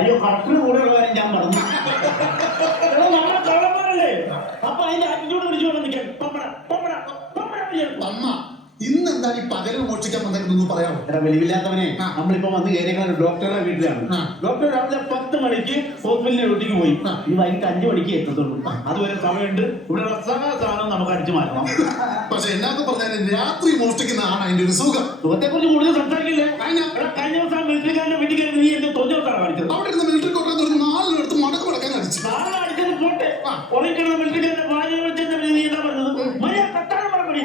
അയ്യോ കളക്ടറിന് കൂടെയുള്ള കാര്യം ഞാൻ പറഞ്ഞു. അപ്പൊ അതിന്റെ ആറ്റിറ്റ്യൂഡ് പിടിച്ചു കൊണ്ട് നിൽക്കാൻ അമ്മ ഇന്ന് എന്താണ് ഈ പകരം മോഷിക്കാൻ വന്നതെന്ന് പറയാമോ? വെളിവില്ലാത്തവനെ നമ്മളിപ്പോ വന്ന് കയറിയ ഡോക്ടറുടെ വീട്ടിലാണ്. ഡോക്ടർ രാവിലെ 10 മണിക്ക് ഹോസ്പിറ്റലിൽ ഡ്യൂട്ടിക്ക് പോയി. ഈ വൈകിട്ട് 5 മണിക്ക് എത്തത്തുള്ളൂ. അതുവരെ സമയമുണ്ട്. ഇവിടെയുള്ള സകല സാധനം നമുക്ക് അടിച്ചു മാറ്റണം. പക്ഷെ എന്നാന്ന് പറഞ്ഞാൽ രാത്രി മോഷ്ടിക്കുന്നതാണ് അതിന്റെ ഒരു സുഖം. സുഖത്തെ കുറിച്ച് കൂടുതൽ സംസാരിക്കില്ലേ? കഴിഞ്ഞ ദിവസം മിലിറ്ററിക്കാരന്റെ വീട്ടിൽ കയറി നീ എന്റെ തൊഴിലാണ് കാണിച്ചത്. അവിടെ ഇരുന്ന് മിലിറ്ററി കോട്ട 4 എടുത്ത് മടക്ക് മടക്കാൻ അടിച്ചു. 4 അടിച്ചത് പോട്ടെ. ഉറങ്ങിക്കുന്ന മിലിറ്ററിക്കാരന്റെ വാചകം വെച്ചാൽ നീ എന്താ പറഞ്ഞത്? മര്യാദ കട്ടാണ് പറഞ്ഞു.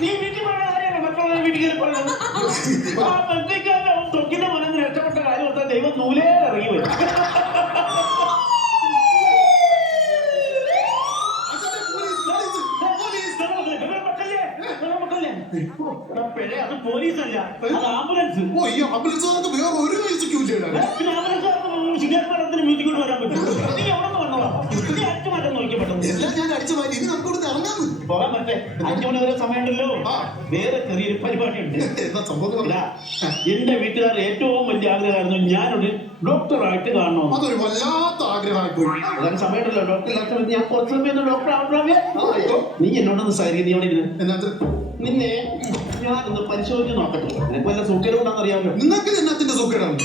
നീ വീട്ടിൽ പറഞ്ഞ കാര്യമാണ് മറ്റുള്ള വീട്ടിൽ കയറി പറഞ്ഞത്. ആ മിലിറ്ററിക്കാരൻ തൊക്കിന്റെ മനസ്സിന് രക്ഷപ്പെട്ട കാര്യം ഓർത്താൽ ദൈവം നൂലേ ഇറങ്ങി വരും. അത് പോലീസല്ല, അത് ആംബുലൻസ്. വേറെ ഒരു മ്യൂസിക്കും പിന്നെ ആംബുലൻസ് ശിഖരത്തിന് മ്യൂസിക് കൊണ്ട് വരാൻ പറ്റും. നീ എവിടെ നിന്ന് വന്നോളാം? നീ അടിച്ചു മാറ്റാൻ നോക്കി പെട്ടെന്ന്. എല്ലാം ഞാൻ അടിച്ചു മാറ്റി. ഇനി നമുക്ക് ഇവിടെ ഇറങ്ങാൻ പോകാൻ പറ്റേ. 5 മണി വരെ സമയമുണ്ടല്ലോ. വേറെ ചെറിയൊരു പരിപാടി ഉണ്ട്. എന്താ സംഭവം? എന്റെ വീട്ടുകാർ ഏറ്റവും വലിയ ആഗ്രഹമായിരുന്നു ഞാനൊരു ഡോക്ടറായിട്ട് കാണണം. അതൊരു വല്ലാത്ത ആഗ്രഹമായി പോയി. അതാണ് സമയമുണ്ടല്ലോ. ഡോക്ടർ ഞാൻ കുറച്ച് സമയം ഡോക്ടർ ആവണേ. നീ എന്നോടൊന്ന് സഹകരിക്കും. നീ അവിടെ ഇരുന്ന് എന്നാ നിന്നെ ഞാനൊന്ന് പരിശോധിച്ച് നോക്കട്ടെ. നിനക്ക് വല്ല സൂക്കേട് കൊണ്ടാന്ന് അറിയാമല്ലോ. നിങ്ങൾക്ക് എന്നത്തിന്റെ സൂക്കേടാണ്.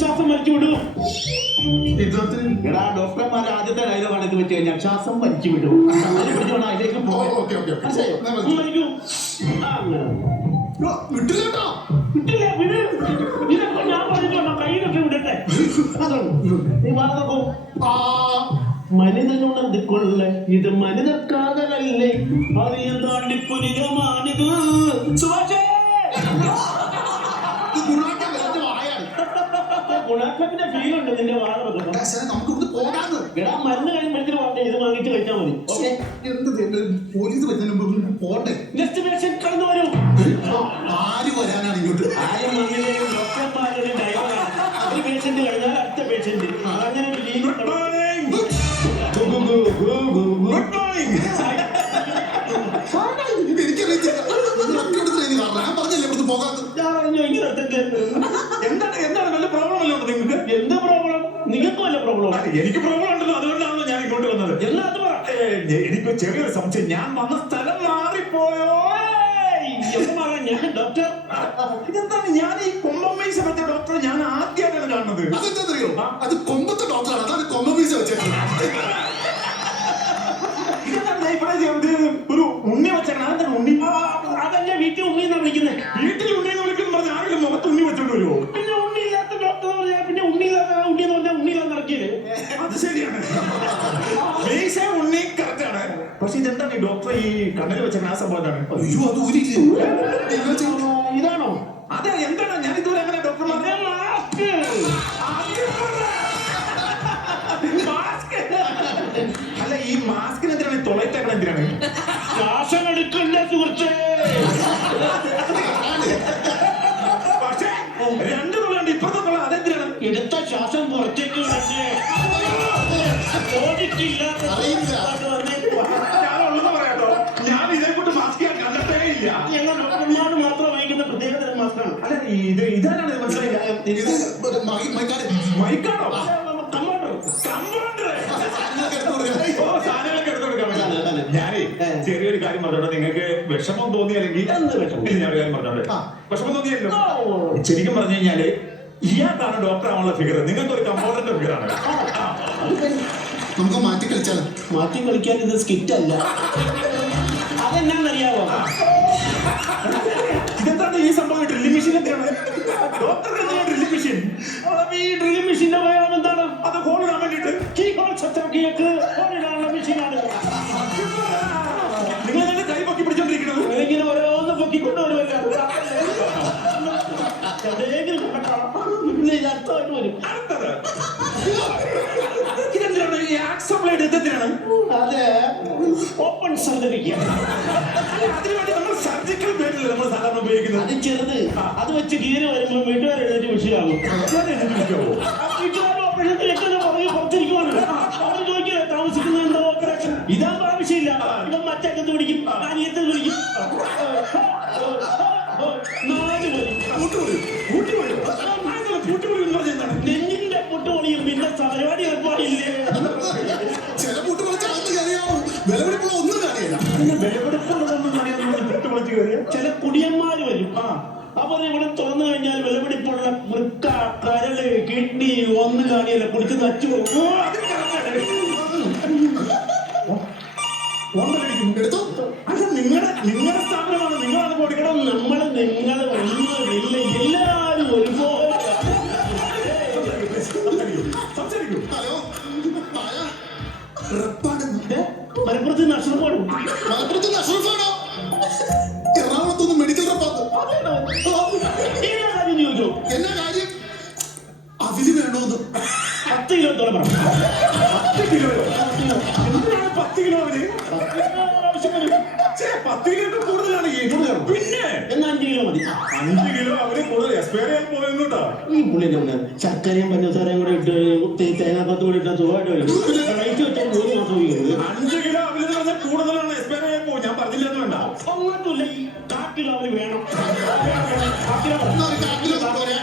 ശ്വാസം വലിച്ചു വിടൂ. എടാ ഡോക്ടർമാർ ആദ്യത്തെ ഡയലോഗാണ് ഇത് വെച്ച് കഴിഞ്ഞാൽ ശ്വാസം വലിച്ചു വിടൂ. അതിലേക്ക് ഞാൻ പറഞ്ഞോട്ടോ കയ്യിലൊക്കെ വിടട്ടെ. അതാണ് നീ പറഞ്ഞോ. മനിതനുണത് കൊള്ള ഇത് മനിതക്കാതലല്ലേ അറിയ താണ്ടിപ്പുനിതമാണിത്. ഗുണാക്കത്തിന്റെ ഫീൽ ഉണ്ട് നിന്റെ വാദം. എടാ മരുന്ന് കഴിയുമ്പോഴത്തേക്ക് പറഞ്ഞ ഇത് വാങ്ങിച്ച് കഴിച്ചാൽ മതി. പോലീസ് പോട്ടെ. നെക്സ്റ്റ് പേഷ്യന്റ് കടന്നു വരും. ആര് വരാനാണ് ഇങ്ങോട്ട്? ആരും വന്നില്ലെങ്കിൽ ഡോക്ടർമാരുടെ ഡയലോഗാണ്. ഒരു പേഷ്യന്റ് കഴിഞ്ഞാൽ അടുത്ത പേഷ്യന്റ്. അങ്ങനെ ഒരു രീതി. എന്താണ് വല്ല പ്രോബ്ലം അല്ലോ നിങ്ങൾക്ക്? എന്ത് പ്രോബ്ലം? നിങ്ങൾക്ക് വല്ല പ്രോബ്ലം? എനിക്ക് പ്രോബ്ലം ഉണ്ടല്ലോ, അതുകൊണ്ടാണല്ലോ ഞാൻ ഇങ്ങോട്ട് വന്നത്. എന്നാ അത് പറ. എനിക്ക് ചെറിയൊരു സംശയം. ഞാൻ വന്ന സ്ഥലം മാറിപ്പോയോ? ഞാൻ ഡോക്ടർ. ഇതെന്താണ് ഞാൻ ഈ കൊമ്പമീശ വെച്ച ഡോക്ടറെ ഞാൻ ആദ്യമായിട്ടാണ് കാണുന്നത്. അതെന്താറിയോ? അത് കൊമ്പത്തെ ഡോക്ടറാണ്. അതാണ് കൊമ്പമീശ വെച്ചേക്കുന്നത്. ഒരു ഉണ്ണി വെച്ചാൽ ഉണ്ണി അതല്ലേ വീട്ടിൽ ഉണ്ണി എന്നാ വിളിക്കുന്നത്. വീട്ടിൽ ഉണ്ണി എന്ന് വിളിക്കുന്ന പറഞ്ഞ ആരെങ്കിലും മുഖത്ത് ഉണ്ണി വെച്ചോണ്ട് വരുമോ? പിന്നെ ഉണ്ണിയില്ലാത്ത ഡോക്ടർ പറഞ്ഞാൽ പിന്നെ ഉണ്ണിയില്ലാത്ത ഉണ്ണി എന്ന് പറഞ്ഞാൽ ഉണ്ണിയില്ലാന്ന് നടക്കിയത്. അത് ശരിയാണ്. മീശ ഉണ്ണി കറക്റ്റാണ്. പക്ഷെ ഇതെന്താണ് ഈ ഡോക്ടർ ഈ കണ്ണിൽ വെച്ച ആ സംഭവമാണ്? അയ്യോ അത് ഊരില്ലേ? ഇതാണോ? അതെ. എന്താണ് ഞാൻ ഇതുവരെ അങ്ങനെ ഡോക്ടർമാരുടെ അല്ല ഈ മാസ്കിന് എന്തിനാണ് തൊളയിട്ടേക്കണ എന്തിനാണ്? ശ്വാസം എടുക്കില്ല സുഹൃത്തേ. പക്ഷേ 2 തുള്ളുണ്ട്. ഇപ്പുറത്തെ തുള്ള അതെന്തിനാണ്? എടുത്ത ശ്വാസം പുറത്തേക്ക് ഞാനുള്ളത് പറയാട്ടോ. ഞാൻ ഇതേക്കൂട്ട് മാസ്ക് ഞാൻ കണ്ടിട്ടേ ഇല്ല. ഞങ്ങൾ ഡോക്ടർമാർ മാത്രം വഹിക്കുന്ന പ്രത്യേകതരം മാസ്കാണ്. അല്ല ഇതാരാണ് മനസ്സിലായില്ല. മൈക്കാണോ? ഞാനേ ചെറിയൊരു കാര്യം പറഞ്ഞോട്ടെ. നിങ്ങൾക്ക് വിഷമം തോന്നിയല്ലെങ്കിൽ ഞാനൊരു കാര്യം പറഞ്ഞോട്ടെ. വിഷമം തോന്നിയല്ലോ. ശരിക്കും പറഞ്ഞു കഴിഞ്ഞാല് ഇയാൾക്കാണ് ഡോക്ടർ ആവാനുള്ള ഫിഗർ. നിങ്ങൾക്ക് ഒരു കമ്പോണന്റ് ഫിഗറാണ്. നമുക്ക് മാറ്റി കളിച്ചാലോ? മാറ്റി കളിക്കാൻ ഇത് സ്കിറ്റ് അല്ല. അതെന്നാന്നറിയാവോ? ഇതെന്താണ് ഈ സംഭവം? ഡ്രില്ലിംഗ് മെഷീൻ എന്തിനാണ്? ഡോക്ടർക്ക് എന്തിനാണ് ഡ്രില്ലിംഗ് മെഷീൻ? ഈ ഡ്രില്ലിംഗ് മെഷീന്റെ ഉപയോഗം എന്താണ്? അത് ഹോളിടാൻ വേണ്ടിട്ട്. മെഷീനാണ്. നിങ്ങൾ എന്നെ കൈ പൊക്കി പിടിച്ചോണ്ടിരിക്കുന്നത്. ഇങ്ങനെ ഓരോന്ന് പൊക്കിക്കൊണ്ട് വരുമല്ലോ. ഇതെന്തിനാണ് ഈ ആക്സപ്ലൈഡ്? ഇതെന്തിനാണ്? അതെ ഓപ്പൺ സർജറിക്ക്. അതിനുവേണ്ടി നമ്മൾ സർജിക്കൽ ബ്ലേഡിലല്ലേ നമ്മൾ സാധാരണ ഉപയോഗിക്കുന്നത്. അത് ചെറുത്. അത് വെച്ച് കീറി വരുമ്പോൾ വീട്ടുകാർ എഴുന്നേറ്റ് വിഷയമാകും. വീട്ടുകാർ ഓപ്പറേഷൻ പുറത്തിരിക്കുവാണ്. അവർ ചോദിക്കില്ല താമസിക്കുന്നുണ്ടോ ഓപ്പറേഷൻ. ഇതാകുമ്പോ ആവശ്യമില്ല. ഇവൻ മറ്റക്കത്ത് പിടിക്കും, അനിയത്ത് പിടിക്കും. 4 മതി. കയറിയ ചില കുടിയന്മാര് വരും. ആ അവർ ഇവിടെ തുറന്നു കഴിഞ്ഞാൽ വിലപിടിപ്പുള്ള വൃക്ക, കരള്, കിഡ്നി ഒന്നും കാണിയല്ല കുടിച്ച് നച്ചു പോകും. എടുത്തോ. അത് നിങ്ങളുടെ സ്ഥാപനമാണ്, നിങ്ങളാണ് കൊടുക്കണം. നിങ്ങൾ ഒന്നുമില്ല, എല്ലാവരും ഒരുപോലെ. സംസാരിക്കൂ. ഹലോ ആരാ? റെപ്പാണെന്ന്. മലപ്പുറത്ത് നിന്ന് അക്ഷരപ്പാടും മലപ്പുറത്ത് അഷ്റഫാണോ? എറണാകുളത്തുനിന്ന് മെഡിക്കൽ റെപ്പാണ്. ഏതാ കാര്യം ചോദിച്ചോ? എന്നാ കാര്യം? അവര് വേണോന്ന്. 10 കിലോ തോളം 10 കിലോയോ? എന്തിനാണ് 10 കിലോ അവന്? ആവശ്യം വരും. 10 കിലോ കൂടുതലാണ് ഈ. പിന്നെ എന്നാ 5 കിലോ മതി. 5 കിലോ അവര് കൂടുതൽ എക്സ്പയർ ചെയ്യാൻ പോയെന്നുണ്ടാ. ഈ പുള്ളിന്റെ ശർക്കരയും പഞ്ചസാരയും കൂടെ ഇട്ട് തേങ്ങാക്കത്ത് കൂടെ ഇട്ടാൽ സുഖമായിട്ട് വരും. റൈറ്റ് വെച്ചാൽ 3 മാസം ഉപയോഗിക്കുന്നത്. 5 കിലോ അവര് പറഞ്ഞാൽ കൂടുതലാണ്, എക്സ്പയർ ചെയ്യാൻ പോകും. ഞാൻ പറഞ്ഞില്ലെന്ന് വേണ്ട. ഒന്നുമില്ല, ഈ 4 കിലോ അവന് വേണം. എന്നാ ഒരു കാക്കിലോ പോരെ.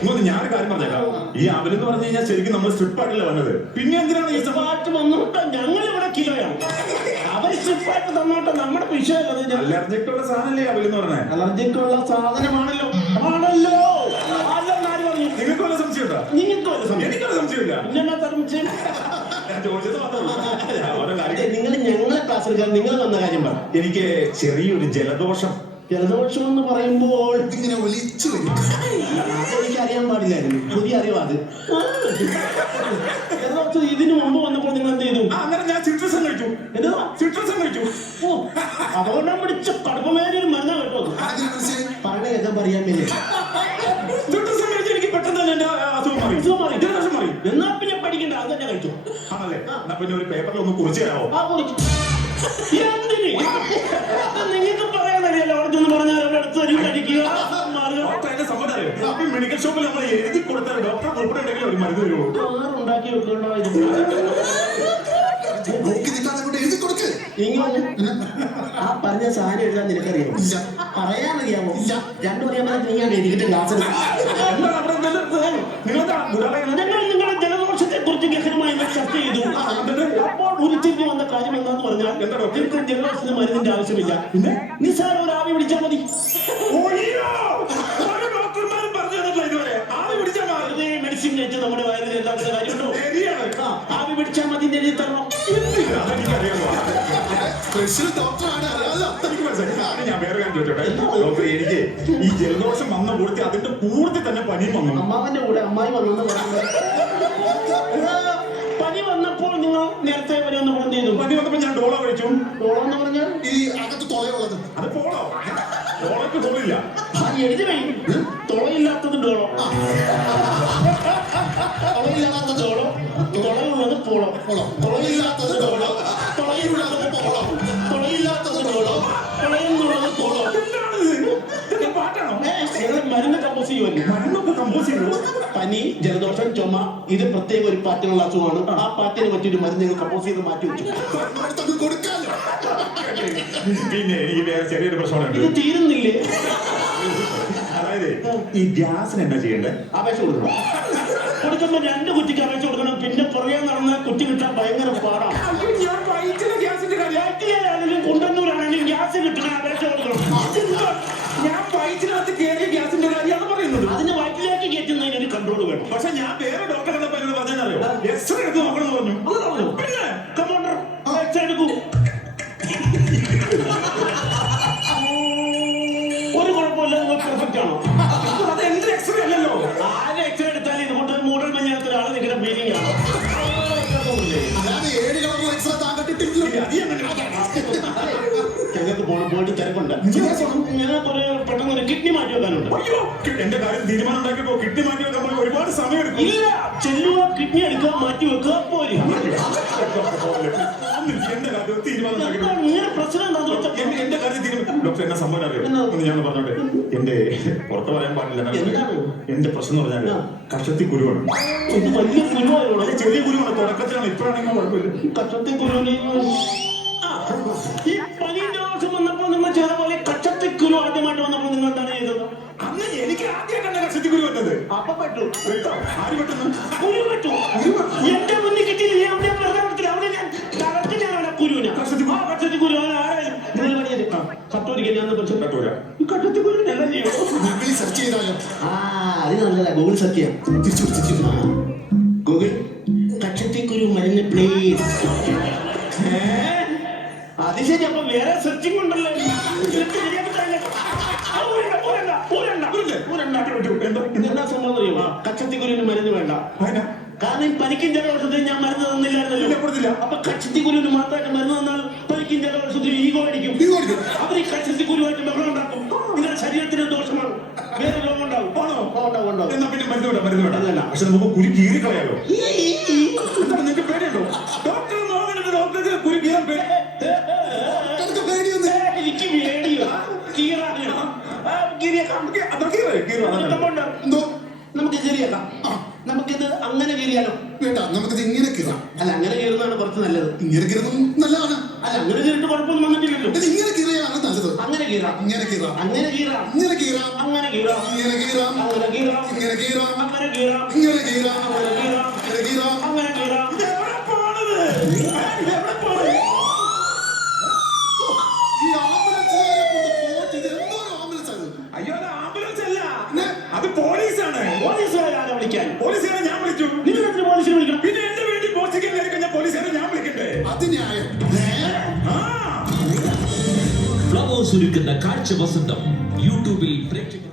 ഇങ്ങോട്ട് ഞാനൊരു കാര്യം പറഞ്ഞേക്കാം. ഈ അവലെന്ന് പറഞ്ഞു കഴിഞ്ഞാൽ ശരിക്കും നമ്മൾ സ്ട്രിപ്പായിട്ടല്ല വന്നത്. പിന്നെ എന്തിനാണ് ഈ സംഭവം? സ്ട്രിപ്പായിട്ട് വന്നോട്ടെ, ഞങ്ങൾ ഇവിടെ കിലോയാണ്. അവർ സ്ട്രിപ്പായിട്ട് തന്നോട്ടെ, നമ്മുടെ വിഷയമല്ല. അലർജിക്കുള്ള സാധനല്ലേ അവലെന്ന് പറഞ്ഞേ? അലർജിക്കുള്ള സാധനമാണല്ലോ. ആണല്ലോ. അല്ലെന്നാര് പറഞ്ഞു? നിങ്ങൾക്ക് വല്ല സംശയമുണ്ടോ? നിങ്ങൾക്ക് വല്ല സംശയം? എനിക്കുള്ള സംശയമില്ല. പിന്നെന്നാ സംശയം? ഞാൻ ചോദിച്ചത് മാത്രമേ ഓരോ കാര്യം. നിങ്ങൾ ഞങ്ങളെ ക്ലാസ് എടുക്കാൻ നിങ്ങൾ വന്ന കാര്യം പറ. എനിക്ക് ചെറിയൊരു ജലദോഷം. ജലദോഷം എന്ന് പറയുമ്പോൾ ഇങ്ങനെ ഒലിച്ചു വരും. എനിക്ക് അറിയാൻ പാടില്ലായിരുന്നു. പുതിയ അറിവാത്. ജലദോഷം ഇതിനു മുമ്പ് വന്നപ്പോൾ നിങ്ങൾ എന്ത് ചെയ്തു? അങ്ങനെ ഞാൻ സിട്രസം കഴിച്ചു. എന്താ സിട്രസം കഴിച്ചു. ഓ, അപകടം പിടിച്ച കടുപ്പമേറിയ ഒരു മരുന്നാ കേട്ടോ. അതിനെ കുറിച്ച് പറഞ്ഞ കേൾക്കാൻ പറയാൻ വേണ്ടി സിട്രസം കഴിച്ച് എനിക്ക് പെട്ടെന്ന് തന്നെ എന്റെ അസുഖം മാറി. ജലദോഷം മാറി. എന്നാ പിന്നെ പഠിക്കണ്ട, അത് തന്നെ കഴിച്ചു. ആണല്ലേ? എന്നാ പിന്നെ ഒരു പേപ്പറിൽ ഒന്ന് കുറിച്ച് തരാമോ? ആ കുറിച്ചു. എന്തിന്? നിങ്ങൾക്ക് പറയാനറിയാലോ. അവിടെ ചെന്ന് പറഞ്ഞാൽ അവിടെ അടുത്ത് വരും, കഴിക്കുക, മാറുക. ഡോക്ടർ അതിന്റെ സംഭവം അറിയോ? അപ്പൊ ഈ മെഡിക്കൽ ഷോപ്പിൽ നമ്മൾ എഴുതി കൊടുത്താൽ ഡോക്ടർ ഉൾപ്പെടെ ഒരു മരുന്ന് വരുമോ? ഉണ്ടാക്കി വെക്കണ്ടോ ഇത്? നോക്കി നിൽക്കാതെ കൊണ്ട് എഴുതി കൊടുക്ക്. ഇങ്ങനെ ആ പറഞ്ഞ സാധനം എഴുതാൻ നിനക്കറിയാമോ? ഇല്ല. പറയാനറിയാമോ? ഇല്ല. രണ്ടു പറയാൻ നീ ഞാൻ എഴുതിയിട്ട് ക്ലാസ് നിങ്ങളുടെ ജലദോഷത്തെ കുറിച്ച് ഗഹനമായി ചർച്ച ചെയ്തു. അപ്പോൾ ഉരുത്തിരിഞ്ഞു വന്ന കാര്യം എന്താന്ന് പറഞ്ഞാൽ നിങ്ങൾക്ക് ജലദോഷത്തിന് മരുന്നിന്റെ ആവശ്യമില്ല. നിസ്സാരം ഒരു ആവി പിടിച്ചാൽ മതി. ഡോക്ടർമാരും പറഞ്ഞു തന്നിട്ടില്ല ഇതുവരെ. ആവി പിടിച്ചാൽ വെറുതെ മെഡിസിൻ കഴിച്ച് നമ്മുടെ വയറിൽ എന്താവശ്യ കാര്യമുണ്ടോ? ശരിയാണ്. ആവി പിടിച്ചാൽ മതി എഴുതി തരണം. അതെനിക്കറിയാമോ? സ്പെഷ്യൽ ഡോക്ടറാണ്, അറിയാലോ. എനിക്ക് മനസ്സിലായി. ഞാൻ വേറെ കാര്യം ചോദിച്ചോട്ടെ ഡോക്ടർ, എനിക്ക് ഈ ജലദോഷം വന്ന പൂർത്തി അതിന്റെ പൂർത്തി തന്നെ പനിയും വന്നു. അമ്മാവന്റെ കൂടെ അമ്മായി വന്നെന്ന് പറയുന്നത്. പനി വന്നപ്പോൾ നിങ്ങൾ നേരത്തെ വരെ ഒന്ന് എന്ത് ചെയ്തു? പനി വന്നപ്പോ ഞാൻ ഡോളോ കഴിച്ചു. ഡോളോ എന്ന് പറഞ്ഞാൽ ഈ അകത്ത് തുളയുള്ളത്. അത് പോളോ? ഡോളോക്ക് പോളില്ല. ആ എഴുതി വയ്യും. തുളയില്ലാത്തത് ഡോളോ, തുളയില്ലാത്തത് ഡോളോ, തുളയുള്ളത് പോളോ. തുളയില്ലാത്തത് ഡോളോ, തുളയിലുള്ളത് പോളോ. തുളയില്ലാത്തത് ഡോളോ, തുളയെന്നുള്ളത് പോളോ. ഇതൊക്കെ പാട്ടാണോ? നിങ്ങൾ മരുന്ന് കമ്പോസ് ചെയ്യുമല്ലോ. മരുന്നൊക്കെ കമ്പോസ് ചെയ്തു. പനി, ജലദോഷം, ചുമ, ഇത് പ്രത്യേക ഒരു പാറ്റിനുള്ള അസുഖമാണ്. ആ പാറ്റിനെ പറ്റിയൊരു മരുന്ന് നിങ്ങൾ കമ്പോസ് ചെയ്ത് മാറ്റി വെച്ചു. അടുത്തത് കൊടുക്കാലോ. പിന്നെ എനിക്ക് വേറെ ചെറിയൊരു പ്രശ്നമുണ്ട്. ഇത് തീരുന്നില്ലേ? അതായത് ഈ ഗ്യാസിന് എന്നാ ചെയ്യണ്ടേ? അപേക്ഷ കൊടുക്കണം. കൊടുക്കുമ്പോ 2 കുറ്റിക്ക് അപേക്ഷ കൊടുക്കണം. പിന്നെ പുറകെ നടന്ന കുറ്റി കിട്ടാൻ ഭയങ്കര പാടാണ്. ഞാൻ വൈറ്റിലെ ഗ്യാസിന്റെ കാര്യം ആണെങ്കിലും കുണ്ടന്നൂരാണെങ്കിലും ഗ്യാസ് കിട്ടണ അപേക്ഷ കൊടുക്കണം. ഞാൻ വൈറ്റിനകത്ത് കയറിയ ഗ്യാസിന്റെ കാര്യമാണ് പറയുന്നത്. അതിന് വയറ്റിലേക്ക് കയറ്റുന്നതിന് ഒരു കൺട്രോൾ വേണം. പക്ഷെ ഞാൻ വേറെ ഡോക്ടറെ കണ്ടപ്പോ എന്നോട് പറഞ്ഞാലറിയോ, എക്സ്റേ എടുത്ത് നോക്കണം പറഞ്ഞു. അത് പറഞ്ഞു. പിന്നെ കമാൻഡർ എക്സ്റേ എടുക്കൂ. ഒരു കുഴപ്പമില്ല, നിങ്ങൾ പെർഫെക്റ്റ് ആണോ? അത് എന്റെ എക്സ്റേ അല്ലല്ലോ. ആരെ എക്സ്റേ എടുത്താലും ഇതുകൊണ്ട് മൂടൽ മഞ്ഞാത്ത ഒരാൾ നിൽക്കുന്ന ഫീലിംഗ് ആണ്. അല്ലാതെ 7 കളറിൽ എക്സ്ട്രാ താങ്കട്ടിട്ടില്ല. ഞങ്ങൾക്ക് പോയിട്ട് തിരക്കുണ്ട്. ഞങ്ങൾക്കൊരു പെട്ടെന്ന് ഒരു കിഡ്നി മാറ്റി വെക്കാനുണ്ട്. അയ്യോ, എന്റെ കാര്യം തീരുമാനം ഉണ്ടാക്കിയപ്പോ കിഡ്നി മാറ്റി വെക്കാൻ പോയി ഒരുപാട് സമയം എടുക്കും. ഇല്ല, ചെല്ലുക, കിഡ്നി എടുക്കുക, മാറ്റി വെക്കുക, പോരുക. എന്റെ കാര്യം തീരുമാനം ഉണ്ടാക്കിയപ്പോ എന്താണ് ഇങ്ങനെ പ്രശ്നം എന്താന്ന് വെച്ചാൽ എന്റെ കാര്യം തീരുമാനം ഡോക്ടർ എന്നെ സംഭവം അറിയോ എന്ന് ഞാൻ പറഞ്ഞോട്ടെ. എന്റെ പുറത്ത് പറയാൻ പാടില്ല. എന്താണ്? എന്റെ പ്രശ്നം എന്ന് പറഞ്ഞാല് കഷത്തി കുരുവാണ്. ഇത് വലിയ കുരുവായോടെ അത് ചെറിയ കുരുവാണ്, തുടക്കത്തിലാണ്. ഇപ്പോഴാണെങ്കിൽ കുഴപ്പമില്ല. കക്ഷത്തി കുരുവിന് ഈ പനീന്റെ ദോഷം വന്നപ്പോൾ നിങ്ങൾ ചെയ്ത പോലെ കക്ഷത്തി കുരു ആദ്യമായിട്ട് വന്നപ്പോൾ നിങ്ങൾ എന്താണ് ചെയ്തത്? അന്ന് എനിക്ക് ആദ്യമായിട്ടാണ് കഷത്തി കുരു വന്നത്. അപ്പൊ പറ്റൂ. ആര് പെട്ടെന്ന് കുരു പറ്റൂ. എന്റെ മുന്നിൽ കിട്ടിയില്ല. അവിടെ അവിടെ ഞാൻ തളർത്തി ഞാനാണ് കുരുവിനെ. കക്ഷത്തി കുരു ആരായാലും നിങ്ങൾ പണിയത് കത്തോലിക്കൽ ഞാൻ പറ്റൂല. ഈ കട്ടത്തിക്കുരുന്നല്ലയോ? ഗൂഗിളിൽ സെർച്ച് ചെയ്താലോ? ആ അത് നല്ലതാ, ഗൂഗിൾ സെർച്ച് ചെയ്യാം. തിരിച്ചു ഗൂഗിൾ കക്ഷത്തിക്കുരു മരുന്ന് പ്ലീസ്. അത് ശരി, അപ്പൊ വേറെ സെർച്ചിങ് ഉണ്ടല്ലോ. എന്താ സംഭവം അറിയോ? കക്ഷത്തിക്കുരുവിന് മരുന്ന് വേണ്ട. കാരണം ഈ പനിക്കും ജലദോഷത്തിന് ഞാൻ മരുന്ന് തന്നില്ലായിരുന്നല്ലോ. അപ്പൊ കക്ഷത്തിക്കുരുവിന് മാത്രമായിട്ട് മരുന്ന് തന്നാൽ പനിക്കും ജലദോഷത്തിന് ഈഗോ അടിക്കും. അവർ ഈ കക്ഷത്തിക്കുരുവായിട്ട് ബഹളം ഉണ്ടാക്കും. നിങ്ങളുടെ ശരീരത്തിന് ദോഷമാണ്, വേറെ രോഗം ഉണ്ടാവും. ഉണ്ടാവും. എന്നാ പിന്നെ മരുന്ന് വേണ്ട. അതല്ല. പക്ഷെ നമുക്ക് കുരു കീറി കളയാലോ. എന്താണ് നിങ്ങൾക്ക് പേടിയുണ്ടോ? ഡോക്ടർ നോക്കുന്നുണ്ട്, ഡോക്ടർക്ക് കുരു കീറാൻ പേടി. പേടിയൊന്നും എനിക്ക് പേടിയോ? എന്തോ നമുക്ക് കീറിയേക്കാം. നമുക്കിത് അങ്ങനെ കീറിയാലോ? വേണ്ട, നമുക്കിത് ഇങ്ങനെ കീറാം. അല്ല, അങ്ങനെ കീറുന്നതാണ് കുറച്ച് നല്ലത്. ഇങ്ങനെ കീറുന്നതും നല്ലതാണ്. അല്ല, അങ്ങനെ കീറിട്ട് കുഴപ്പമൊന്നും വന്നിട്ടില്ലല്ലോ. ഇത് ഇങ്ങനെ കീറിയാണ് നല്ലത്. അങ്ങനെ കീറാം, ഇങ്ങനെ കീറാം, അങ്ങനെ കീറാം, ഇങ്ങനെ കീറാം, അങ്ങനെ കീറാം, ഇങ്ങനെ കീറാം, അങ്ങനെ കീറാം, ഇങ്ങനെ കീറാം, അങ്ങനെ കീറാം, ഇങ്ങനെ കീറാം, അങ്ങനെ കീറാം, ഇങ്ങനെ കീറാം. അങ്ങനെ കീറാം. ഇതെവിടെ പോണത്? ഇതെവിടെ പോണത്? ഈ ആംബുലൻസുകാരെ കൊണ്ട് പോയിട്ട് ഇത് എന്തോ ഒരു ആംബുലൻസ് ആണ്. അയ്യോ, അത് ആംബുലൻസ് അല്ല, പിന്നെ? അത് പോലീസാണ്. പോലീസുകാരാണ് വിളിക്കാൻ. പോലീസുകാരെ ഞാൻ വിളിച്ചു. നിങ്ങൾ എന്തിന് പോലീസിനെ വിളിക്കണം? പിന്നെ എന്റെ വീട്ടിൽ പോസ്റ്റിക്കാൻ ഞാൻ പോലീസുകാരെ ഞാൻ വിളിക്കട്ടെ? അത് ന്യായം. ആ ഫ്ലവേഴ്സ് ഒരുക്കുന്ന കാഴ്ച വസന്തം യൂട്യൂബിൽ പ്രേക്ഷക